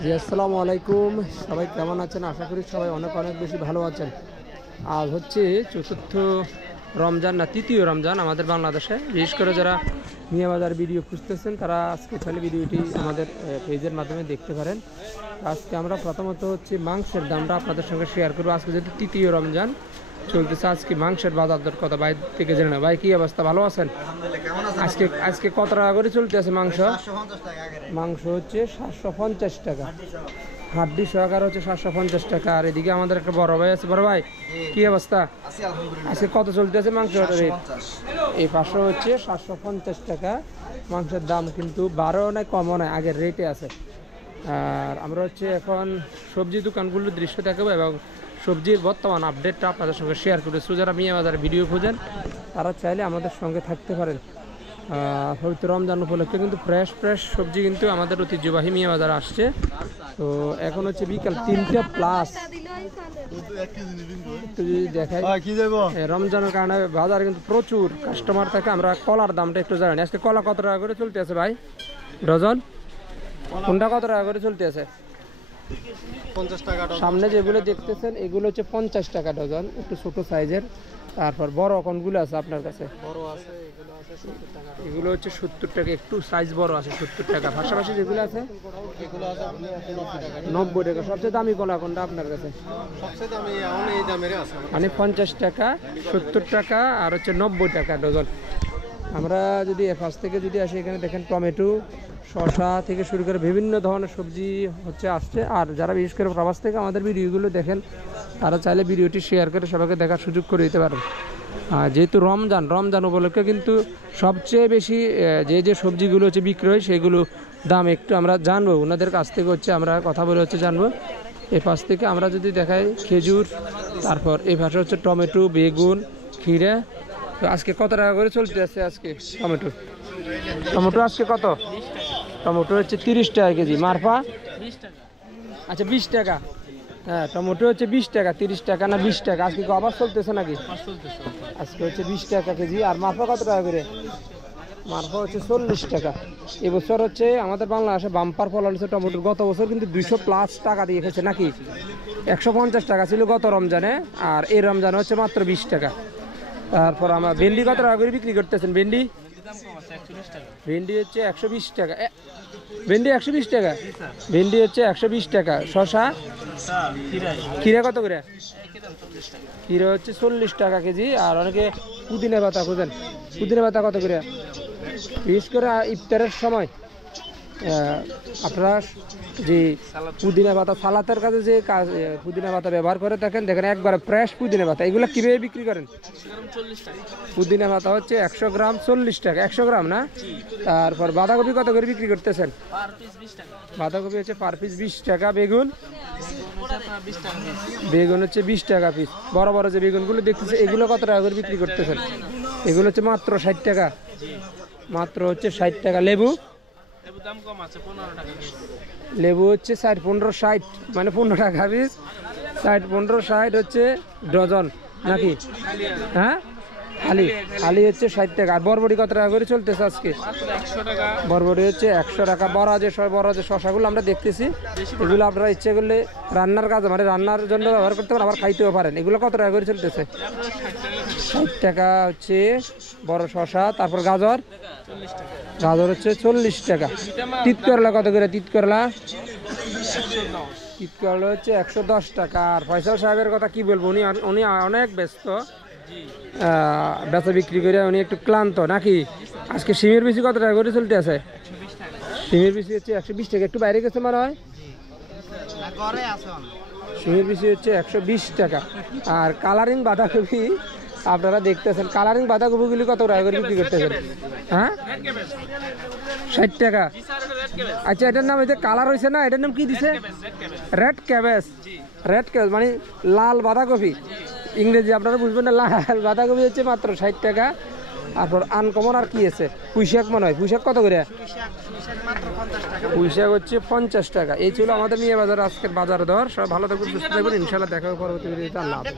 জি আসসালামু আলাইকুম। সবাই কেমন আছেন? আশা করি সবাই অনেক অনেক বেশি ভালো আছেন। আজ হচ্ছে চতুর্থ রমজান না তৃতীয় রমজান আমাদের বাংলাদেশে। বিশেষ করে যারা মিয়া বাজার ভিডিও খুঁজতেছেন তারা আজকে তাহলে ভিডিওটি আমাদের পেজের মাধ্যমে দেখতে পারেন। আজকে আমরা প্রথমত হচ্ছে মাংসের দামটা আপনাদের সঙ্গে শেয়ার করবো। আজকে যেহেতু তৃতীয় রমজান চলতেছে, আজকে মাংসের বাজার দর কথা বাইরে থেকে জেনে না। ভাই কি অবস্থা, ভালো আছেন? আজকে আজকে কত টাকা করে চলতে আছে মাংস? মাংস হচ্ছে 750 টাকা, হাড্ডি সহকারে হচ্ছে 750 টাকা। আর এদিকে আমাদের একটা বড় ভাই আছে। বড় ভাই কি অবস্থা? আজকে কত চলতে আছে মাংস রেট? এই পাশে হচ্ছে 750 টাকা মাংসের দাম, কিন্তু বাড়ও নয় কমও নয়, আগের রেটে আছে। আর আমরা হচ্ছে এখন সবজি দোকানগুলোর দৃশ্য দেখাবো এবং সবজির বর্তমান আপডেটটা আপনাদের সঙ্গে শেয়ার করেছি। যারা মিয়া বাজার ভিডিও খোঁজেন তারা চাইলে আমাদের সঙ্গে থাকতে পারেন। পবিত্র রমজান উপলক্ষে কিন্তু ফ্রেশ ফ্রেশ সবজি কিন্তু আমাদের ঐতিহ্যবাহী মিয়া বাজার আসছে। তো এখন হচ্ছে বিকাল 3টা প্লাস। যদি দেখাই রমজানের কারণে বাজারে কিন্তু প্রচুর কাস্টমার থাকে। আমরা কলার দামটা একটু জানি। আজকে কলা কত টাকা করে চলতে আছে ভাই ডজন? কোনটা কত টাকা করে চলতে আছে? 50 টাকা। সামনে যেগুলো দেখতেছেন এগুলো হচ্ছে 50 টাকা ডজন, একটু ছোট সাইজের। তারপর বড় কোনগুলো আছে আপনার কাছে? বড় আছে, এগুলো আছে 70 টাকা। এগুলো হচ্ছে 70 টাকা, একটু সাইজ বড় আছে 70 টাকা। পাশাপাশি যেগুলো আছে এগুলো আছে 90 টাকা। 90 টাকা। সবচেয়ে দামি কলা কোনটা আপনার কাছে? সবচেয়ে দামি এখন এই দামের আছে, মানে 50 টাকা, 70 টাকা আর হচ্ছে 90 টাকা ডজন। আমরা যদি এফাস থেকে যদি আসি, এখানে দেখেন টমেটো, শসা থেকে শুরু করে বিভিন্ন ধরনের সবজি হচ্ছে আসছে। আর যারা বিশেষ করে প্রবাস থেকে আমাদের ভিডিওগুলো দেখেন তারা চাইলে ভিডিওটি শেয়ার করে সবাইকে দেখার সুযোগ করে দিতে পারেন। যেহেতু রমজান উপলক্ষে কিন্তু সবচেয়ে বেশি যে সবজিগুলো হচ্ছে বিক্রি হয় সেগুলো দাম একটু আমরা জানবো ওনাদের কাছ থেকে, হচ্ছে আমরা কথা বলে হচ্ছে জানবো। এ পাশ থেকে আমরা যদি দেখাই খেজুর, তারপর এই পাশে হচ্ছে টমেটো, বেগুন, খিরা। তো আজকে কত টাকা করে চলতে আছে আজকে টমেটো? টমেটো আজকে কত? টমেটো হচ্ছে 30 টাকা কেজি। মারফা 20 টাকা। আচ্ছা 20 টাকা। হ্যাঁ টমেটো হচ্ছে 20 টাকা। 30 টাকা না 20 টাকা? আজকে কি আবার চলতেছে নাকি? আজকে হচ্ছে 20 টাকা কেজি। আর মারফা কত টাকা করে? মারফা হচ্ছে 40 টাকা। এবছর হচ্ছে আমাদের বাংলাদেশে বাম্পার ফলন হচ্ছে টমেটোর। গত বছর কিন্তু 200+ টাকা দিয়ে খেয়েছে নাকি? 150 টাকা ছিল গত রমজানে, আর এই রমজানে হচ্ছে মাত্র 20 টাকা। তারপর আমরা ভেন্ডি কত টাকা করে বিক্রি করতেছেন? ভেন্ডি হচ্ছে 120 টাকা। ভেন্ডি 120 টাকা। ভেন্ডি হচ্ছে 120 টাকা। শসা, খিরা কত করে? খিরা হচ্ছে 40 টাকা কেজি। আর অনেকে পুদিনা পাতা খোঁজেন, পুদিনা পাতা কত করে? বিশেষ করে ইফতারের সময় আপনারা যে পুদিনা পাতা সালাতের কাজে যে পুদিনা পাতা ব্যবহার করে থাকেন, দেখেন একবারে ফ্রেশ পুদিনা পাতা। এগুলো কীভাবে বিক্রি করেন? পুদিনা পাতা হচ্ছে 100 গ্রাম 40 টাকা। 100 গ্রাম না? তারপর বাঁধাকপি কত করে বিক্রি করতেছেন? বাঁধাকপি হচ্ছে পার পিস 20 টাকা। বেগুন হচ্ছে 20 টাকা পিস। বড় বড় যে বেগুনগুলো দেখতেছে এগুলো কত টাকা করে বিক্রি করতেছেন? এগুলো হচ্ছে মাত্র 60 টাকা। মাত্র হচ্ছে 60 টাকা। লেবু লেবু হচ্ছে 60, 15, 60 মানে 15 টাকা পিস। 60, 15, 60 হচ্ছে ডজন নাকি? হ্যাঁ আলি হচ্ছে 60 টাকা। আর বরবটি কত টাকা করে চলতেছে আজকে? বরবটি হচ্ছে 100 টাকা। বড় যে শশাগুলো আমরা দেখতেছি এগুলো আপনারা ইচ্ছে করলে রান্নার কাজ মানে রান্নার জন্য ব্যবহার করতে পারেন, আবার খাইতেও পারেন। এগুলো কত টাকা করে চলতেছে? 60 টাকা হচ্ছে বড় শশা। তারপর গাজর হচ্ছে 40 টাকা। তিত করলা কত করে? তিত করলা হচ্ছে 110 টাকা। আর ফয়সাল সাহেবের কথা কি বলবো, উনি অনেক ব্যস্ত, বেচা বিক্রি করে উনি একটু ক্লান্ত নাকি? আজকে সিমের বিচি কত টাকা করে চলতে আছে? সিমের বিচি হচ্ছে 120 টাকা। একটু বাইরে গেছে মনে হয়। সিমের বিচি হচ্ছে 120 টাকা। আর কালারিং বাঁধাকপি আপনারা দেখতেছেন, কালারিং বাঁধাকপিগুলি কত টাকা করে বিক্রি করতেছেন? হ্যাঁ 60 টাকা। আচ্ছা এটার নাম হচ্ছে কালার হয়েছে না, এটার নাম কি দিছে? রেড ক্যাবেজ মানে লাল বাঁধাকপি। ইংরেজি আপনারা বুঝবেন না। লাল বাঁধাকপি হচ্ছে মাত্র 60 টাকা। তারপর আনকমন আর কি আছে? পুঁইশাক মনে হয়। পুঁইশাক কত করে? পুঁইশাক হচ্ছে 50 টাকা। এই ছিল আমাদের মিয়া বাজার আজকের বাজার দর। সব ভালো থাকবেন, সুস্থ থাকবেন। ইনশাআল্লাহ দেখা হবে পরবর্তী ভিডিওতে। আল্লাহ হাফেজ।